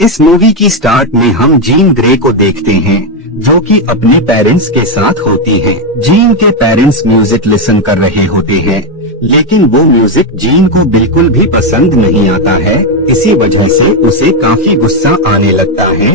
इस मूवी की स्टार्ट में हम जीन ग्रे को देखते हैं जो कि अपने पेरेंट्स के साथ होती हैं। जीन के पेरेंट्स म्यूजिक लिसन कर रहे होते हैं, लेकिन वो म्यूजिक जीन को बिल्कुल भी पसंद नहीं आता है। इसी वजह से उसे काफी गुस्सा आने लगता है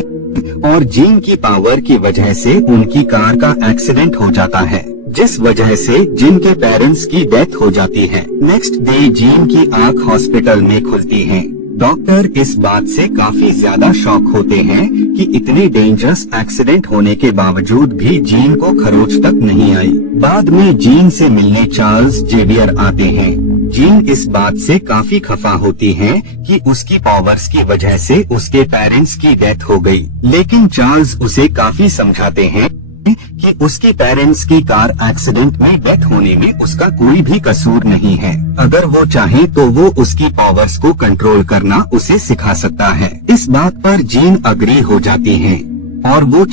और जीन की पावर की वजह से उनकी कार का एक्सीडेंट हो जाता है, जिस वजह से जीन के पेरेंट्स की डेथ हो जाती है। नेक्स्ट डे जीन की आंख हॉस्पिटल में खुलती है। डॉक्टर इस बात से काफी ज्यादा शॉक होते हैं कि इतने डेंजरस एक्सीडेंट होने के बावजूद भी जीन को खरोच तक नहीं आई। बाद में जीन से मिलने चार्ल्स जेवियर आते हैं। जीन इस बात से काफी खफा होती है कि उसकी पावर्स की वजह से उसके पेरेंट्स की डेथ हो गई, लेकिन चार्ल्स उसे काफी समझाते हैं कि उसके पेरेंट्स की कार एक्सीडेंट में डेथ होने में उसका कोई भी कसूर नहीं है। अगर वो चाहे तो वो उसकी पावर्स को कंट्रोल करना उसे सिखा सकता है। इस बात पर जीन अग्री हो जाती है और वो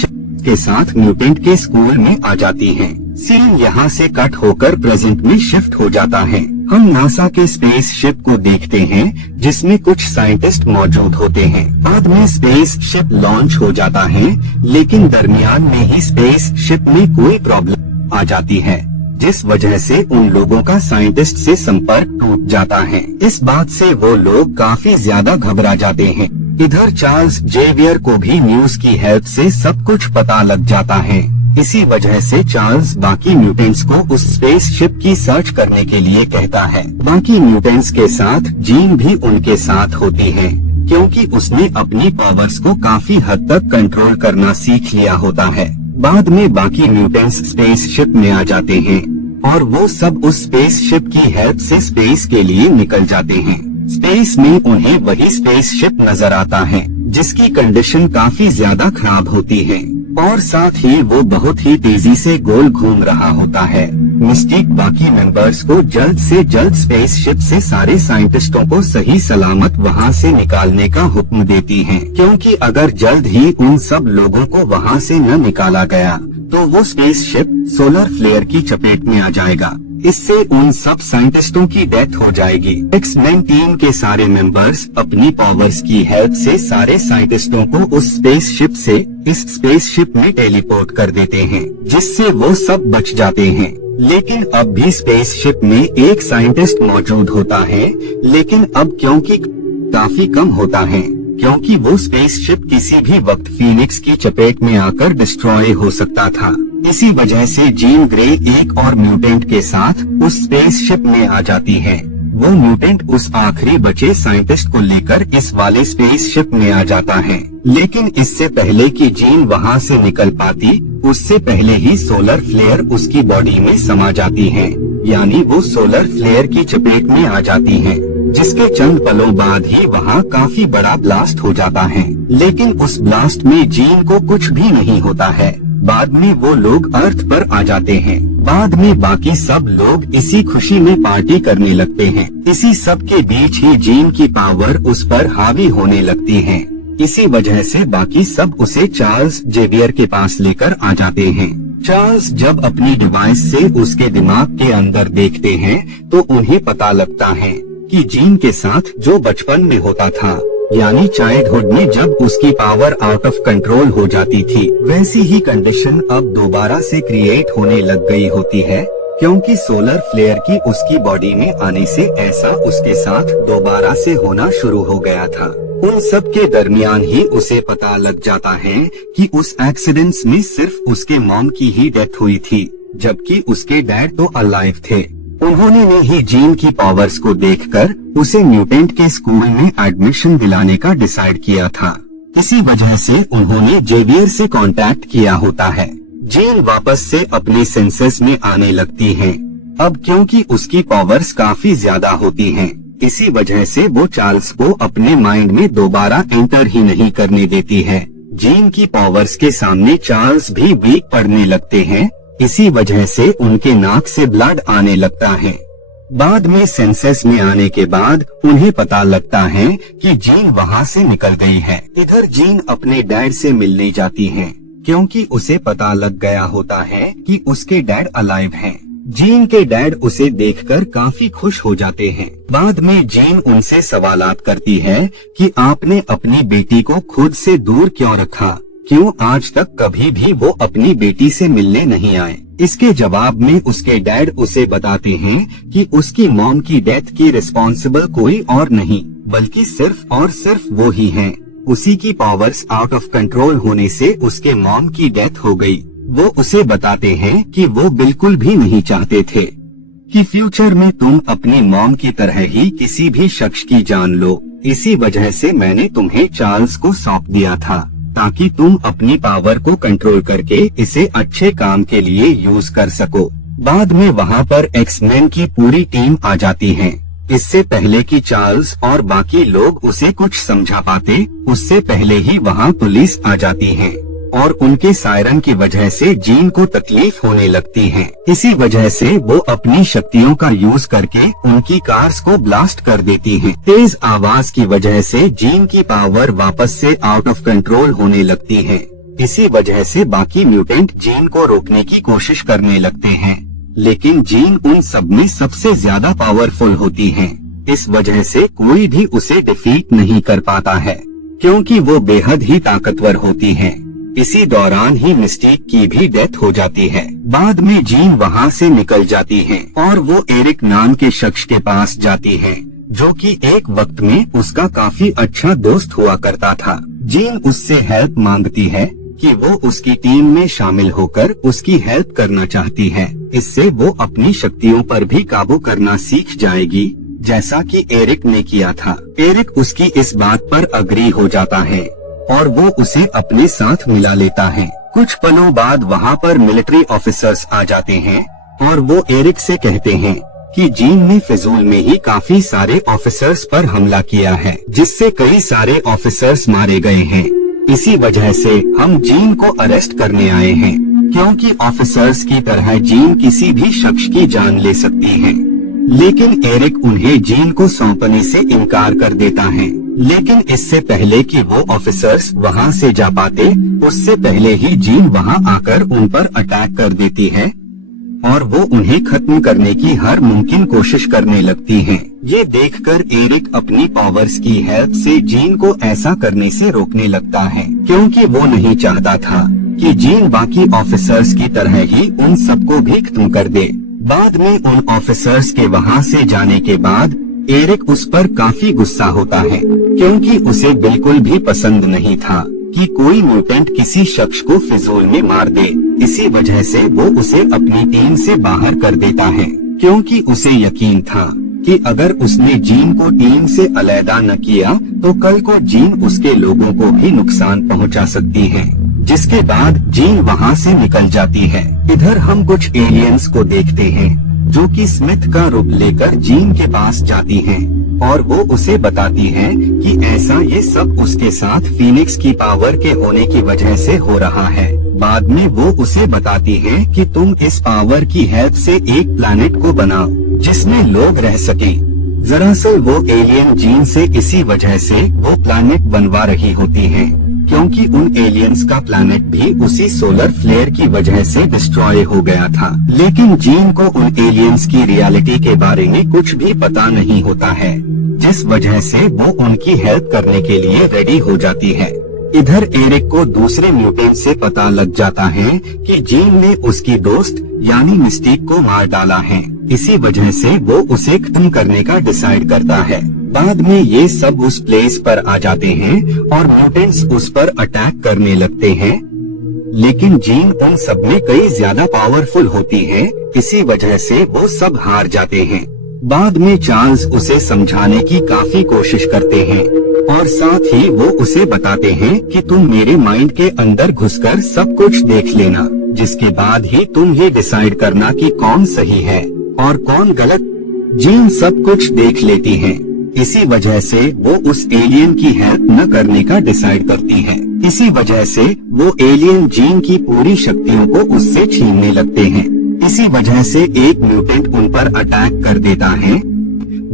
के साथ म्यूटेंट के स्कूल में आ जाती हैं। सीन यहाँ से कट होकर प्रेजेंट में शिफ्ट हो जाता है। हम नासा के स्पेस शिप को देखते हैं जिसमें कुछ साइंटिस्ट मौजूद होते हैं। बाद में स्पेस शिप लॉन्च हो जाता है, लेकिन दरमियान में ही स्पेस शिप में कोई प्रॉब्लम आ जाती है, जिस वजह से उन लोगों का साइंटिस्ट से संपर्क टूट जाता है। इस बात से वो लोग काफी ज्यादा घबरा जाते हैं। इधर चार्ल्स जेवियर को भी न्यूज की हेल्प से सब कुछ पता लग जाता है। इसी वजह से चार्ल्स बाकी म्यूटेंट्स को उस स्पेस शिप की सर्च करने के लिए कहता है। बाकी म्यूटेंट्स के साथ जीन भी उनके साथ होती है, क्योंकि उसने अपनी पावर्स को काफी हद तक कंट्रोल करना सीख लिया होता है। बाद में बाकी म्यूटेंट्स स्पेस शिप में आ जाते हैं और वो सब उस स्पेस शिप की हेल्प से स्पेस के लिए निकल जाते हैं। स्पेस में उन्हें वही स्पेस शिप नजर आता है जिसकी कंडीशन काफी ज्यादा खराब होती है और साथ ही वो बहुत ही तेजी से गोल घूम रहा होता है। मिस्टिक बाकी मेंबर्स को जल्द से जल्द स्पेस शिप से सारे साइंटिस्टों को सही सलामत वहां से निकालने का हुक्म देती है, क्योंकि अगर जल्द ही उन सब लोगों को वहां से न निकाला गया तो वो स्पेस शिप सोलर फ्लेयर की चपेट में आ जाएगा। इससे उन सब साइंटिस्टों की डेथ हो जाएगी। एक्स-मैन टीम के सारे मेंबर्स अपनी पावर्स की हेल्प से सारे साइंटिस्टों को उस स्पेस शिप से इस स्पेस शिप में टेलीपोर्ट कर देते हैं, जिससे वो सब बच जाते हैं। लेकिन अब भी स्पेस शिप में एक साइंटिस्ट मौजूद होता है, लेकिन अब क्योंकि काफी कम होता है, क्योंकि वो स्पेस शिप किसी भी वक्त फीनिक्स की चपेट में आकर डिस्ट्रॉय हो सकता था। इसी वजह से जीन ग्रे एक और म्यूटेंट के साथ उस स्पेस शिप में आ जाती है। वो म्यूटेंट उस आखिरी बचे साइंटिस्ट को लेकर इस वाले स्पेस शिप में आ जाता है, लेकिन इससे पहले कि जीन वहां से निकल पाती, उससे पहले ही सोलर फ्लेयर उसकी बॉडी में समा जाती है, यानी वो सोलर फ्लेयर की चपेट में आ जाती है, जिसके चंद पलों बाद ही वहाँ काफी बड़ा ब्लास्ट हो जाता है। लेकिन उस ब्लास्ट में जीन को कुछ भी नहीं होता है। बाद में वो लोग अर्थ पर आ जाते हैं। बाद में बाकी सब लोग इसी खुशी में पार्टी करने लगते हैं। इसी सब के बीच ही जीन की पावर उस पर हावी होने लगती है। इसी वजह से बाकी सब उसे चार्ल्स जेवियर के पास लेकर आ जाते हैं। चार्ल्स जब अपनी डिवाइस से उसके दिमाग के अंदर देखते हैं तो उन्हें पता लगता है कि जीन के साथ जो बचपन में होता था, यानी चाइल्डहुड में जब उसकी पावर आउट ऑफ कंट्रोल हो जाती थी, वैसी ही कंडीशन अब दोबारा से क्रिएट होने लग गई होती है, क्योंकि सोलर फ्लेयर की उसकी बॉडी में आने से ऐसा उसके साथ दोबारा से होना शुरू हो गया था। उन सब के दरमियान ही उसे पता लग जाता है कि उस एक्सीडेंट्स में सिर्फ उसके मॉम की ही डेथ हुई थी, जबकि उसके डैड तो अलाइव थे। उन्होंने ने ही जीन की पावर्स को देखकर उसे म्यूटेंट के स्कूल में एडमिशन दिलाने का डिसाइड किया था। इसी वजह से उन्होंने जेवियर से कांटेक्ट किया होता है। जीन वापस से अपने सेंसेस में आने लगती है अब, क्योंकि उसकी पावर्स काफी ज्यादा होती हैं। इसी वजह से वो चार्ल्स को अपने माइंड में दोबारा एंटर ही नहीं करने देती है। जीन की पावर्स के सामने चार्ल्स भी वीक पड़ने लगते हैं। इसी वजह से उनके नाक से ब्लड आने लगता है। बाद में सेंसेस में आने के बाद उन्हें पता लगता है कि जीन वहां से निकल गई है। इधर जीन अपने डैड से मिलने जाती है, क्योंकि उसे पता लग गया होता है कि उसके डैड अलाइव हैं। जीन के डैड उसे देखकर काफी खुश हो जाते हैं। बाद में जीन उनसे सवालात करती है कि आपने अपनी बेटी को खुद से दूर क्यों रखा, क्यों आज तक कभी भी वो अपनी बेटी से मिलने नहीं आए। इसके जवाब में उसके डैड उसे बताते हैं कि उसकी मॉम की डेथ की रिस्पॉन्सिबल कोई और नहीं बल्कि सिर्फ और सिर्फ वो ही हैं। उसी की पावर्स आउट ऑफ कंट्रोल होने से उसके मॉम की डेथ हो गई। वो उसे बताते हैं कि वो बिल्कुल भी नहीं चाहते थे कि फ्यूचर में तुम अपनी मॉम की तरह ही किसी भी शख्स की जान लो। इसी वजह से मैंने तुम्हें चार्ल्स को सौंप दिया था ताकि तुम अपनी पावर को कंट्रोल करके इसे अच्छे काम के लिए यूज कर सको। बाद में वहाँ पर एक्समैन की पूरी टीम आ जाती है। इससे पहले कि चार्ल्स और बाकी लोग उसे कुछ समझा पाते, उससे पहले ही वहाँ पुलिस आ जाती है और उनके सायरन की वजह से जीन को तकलीफ होने लगती है। इसी वजह से वो अपनी शक्तियों का यूज करके उनकी कार्स को ब्लास्ट कर देती हैं। तेज आवाज की वजह से जीन की पावर वापस से आउट ऑफ कंट्रोल होने लगती है। इसी वजह से बाकी म्यूटेंट जीन को रोकने की कोशिश करने लगते हैं, लेकिन जीन उन सब में सबसे ज्यादा पावरफुल होती है। इस वजह से कोई भी उसे डिफीट नहीं कर पाता है क्योंकि वो बेहद ही ताकतवर होती है। इसी दौरान ही मिस्टीक की भी डेथ हो जाती है। बाद में जीन वहाँ से निकल जाती है और वो एरिक नाम के शख्स के पास जाती है जो कि एक वक्त में उसका काफी अच्छा दोस्त हुआ करता था। जीन उससे हेल्प मांगती है कि वो उसकी टीम में शामिल होकर उसकी हेल्प करना चाहती है। इससे वो अपनी शक्तियों पर भी काबू करना सीख जाएगी जैसा कि एरिक ने किया था। एरिक उसकी इस बात पर अग्री हो जाता है और वो उसे अपने साथ मिला लेता है। कुछ पलों बाद वहाँ पर मिलिट्री ऑफिसर्स आ जाते हैं और वो एरिक से कहते हैं कि जीन ने फिजूल में ही काफी ऑफिसर्स ऑफिसर्स पर हमला किया है जिससे कई सारे ऑफिसर्स मारे गए हैं। इसी वजह से हम जीन को अरेस्ट करने आए हैं क्योंकि ऑफिसर्स की तरह जीन किसी भी शख्स की जान ले सकती है। लेकिन एरिक उन्हें जीन को सौंपने से इनकार कर देता है। लेकिन इससे पहले कि वो ऑफिसर्स वहाँ से जा पाते, उससे पहले ही जीन वहाँ आकर उन पर अटैक कर देती है और वो उन्हें खत्म करने की हर मुमकिन कोशिश करने लगती है। ये देखकर एरिक अपनी पावर्स की हेल्प से जीन को ऐसा करने से रोकने लगता है क्योंकि वो नहीं चाहता था कि जीन बाकी ऑफिसर्स की तरह ही उन सबको भी खत्म कर दे। बाद में उन ऑफिसर्स के वहाँ से जाने के बाद एरिक उस पर काफी गुस्सा होता है क्योंकि उसे बिल्कुल भी पसंद नहीं था कि कोई म्यूटेंट किसी शख्स को फिजूल में मार दे। इसी वजह से वो उसे अपनी टीम से बाहर कर देता है क्योंकि उसे यकीन था कि अगर उसने जीन को टीम से अलग न किया तो कल को जीन उसके लोगों को भी नुकसान पहुंचा सकती है। जिसके बाद जीन वहां से निकल जाती है। इधर हम कुछ एलियंस को देखते हैं जो कि स्मिथ का रूप लेकर जीन के पास जाती हैं और वो उसे बताती हैं कि ऐसा ये सब उसके साथ फीनिक्स की पावर के होने की वजह से हो रहा है। बाद में वो उसे बताती हैं कि तुम इस पावर की हेल्प से एक प्लैनेट को बनाओ जिसमें लोग रह सके। दरअसल वो एलियन जीन से इसी वजह से वो प्लैनेट बनवा रही होती है क्योंकि उन एलियंस का प्लैनेट भी उसी सोलर फ्लेयर की वजह से डिस्ट्रॉय हो गया था। लेकिन जीन को उन एलियंस की रियलिटी के बारे में कुछ भी पता नहीं होता है, जिस वजह से वो उनकी हेल्प करने के लिए रेडी हो जाती है। इधर एरिक को दूसरे म्यूटेंट से पता लग जाता है कि जीन ने उसकी दोस्त यानी मिस्टीक को मार डाला है। इसी वजह से वो उसे खत्म करने का डिसाइड करता है। बाद में ये सब उस प्लेस पर आ जाते हैं और म्यूटेंट्स उस पर अटैक करने लगते हैं, लेकिन जीन उन सब में कई ज्यादा पावरफुल होती है। इसी वजह से वो सब हार जाते हैं। बाद में चार्ल्स उसे समझाने की काफी कोशिश करते हैं और साथ ही वो उसे बताते हैं कि तुम मेरे माइंड के अंदर घुसकर सब कुछ देख लेना, जिसके बाद ही तुम ये डिसाइड करना कि कौन सही है और कौन गलत। जीन सब कुछ देख लेती है। इसी वजह से वो उस एलियन की हेल्प न करने का डिसाइड करती है। इसी वजह से वो एलियन जीन की पूरी शक्तियों को उससे छीनने लगते हैं। इसी वजह से एक म्यूटेंट उन पर अटैक कर देता है।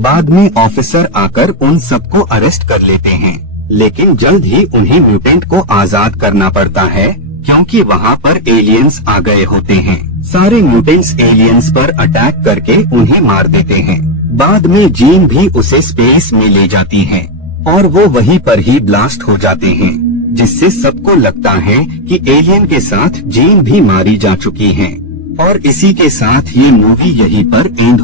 बाद में ऑफिसर आकर उन सबको अरेस्ट कर लेते हैं, लेकिन जल्द ही उन्हें म्यूटेंट को आजाद करना पड़ता है क्योंकि वहाँ पर एलियंस आ गए होते हैं। सारे म्यूटेंट्स एलियंस पर अटैक करके उन्हें मार देते हैं। बाद में जीन भी उसे स्पेस में ले जाती है और वो वहीं पर ही ब्लास्ट हो जाते हैं, जिससे सबको लगता है कि एलियन के साथ जीन भी मारी जा चुकी हैं। और इसी के साथ ये मूवी यहीं पर एंड